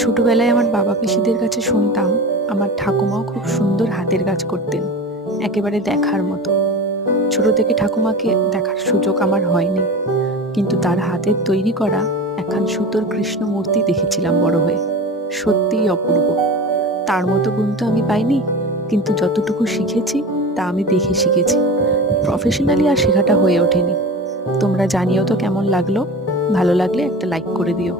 ছোটবেলায় আমার বাবা পিসিদের কাছে শুনতাম আমার ঠাকুমাও খুব সুন্দর হাতের কাজ করতেন, একেবারে দেখার মতো। ছোট থেকে ঠাকুমাকে দেখার সুযোগ আমার হয়নি, কিন্তু তার হাতের তৈরি করা একখান সুতোর কৃষ্ণ মূর্তি দেখেছিলাম বড় হয়ে। সত্যিই অপূর্ব। তার মতো গুণ তো আমি পাইনি, কিন্তু যতটুকু শিখেছি তা আমি দেখে শিখেছি। প্রফেশনালি আর শেখাটা হয়ে ওঠেনি। তোমরা জানিও তো কেমন লাগলো। ভালো লাগলে একটা লাইক করে দিও।